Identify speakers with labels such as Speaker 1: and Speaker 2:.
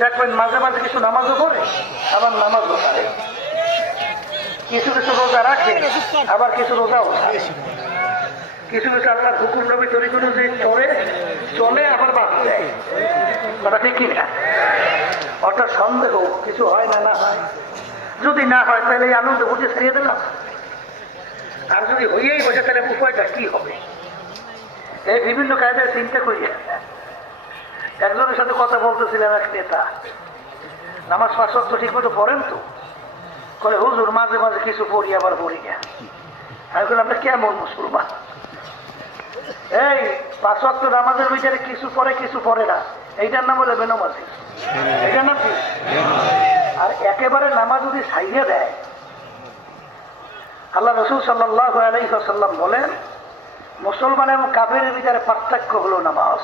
Speaker 1: দেখবেন মাঝে মাঝে কিছু নামাজও পড়ে, আবার নামাজও পড়ে। কিছু কিছু রোজা রাখে, আবার কিছু রোজাও কিছু কিছু আল্লাহর হুকুম নবী তৈরি করে যে চলে চলে আবার বাদ দেয়। কথা ঠিক কিনা? অর্থাৎ সন্দেহ কিছু হয় না না হয়। যদি না হয়, তাহলে এই আনন্দ বুঝে ছেড়ে দিলাম। আর যদি হইয়াই বসে, তাহলে উপায়টা কি হবে? এই বিভিন্ন কায়দায় চিন্তা করি একজনের সাথে কথা বলতেছিলাম এক নেতা। নামাজ পাঁচ তো ঠিক মতো পড়েন তো? করে হুজুর, মাঝে মাঝে কিছু পড়ি, আবার পড়ি না আমি বললাম আমরা কেমন মুসলমান? এই, পাঁচ নামাজের ভিতরে কিছু পরে কিছু পড়ে না। এইটার নাম হলো বেনমাজি। এইটার নাম কি? আর একেবারে নামাজ যদি ছাইয়ে দেয়, আল্লাহ রসুল সাল্লাহ আলাইসাল্লাম বলেন, মুসলমান এবং কাফের ভিতরে পার্থক্য হলো নামাজ।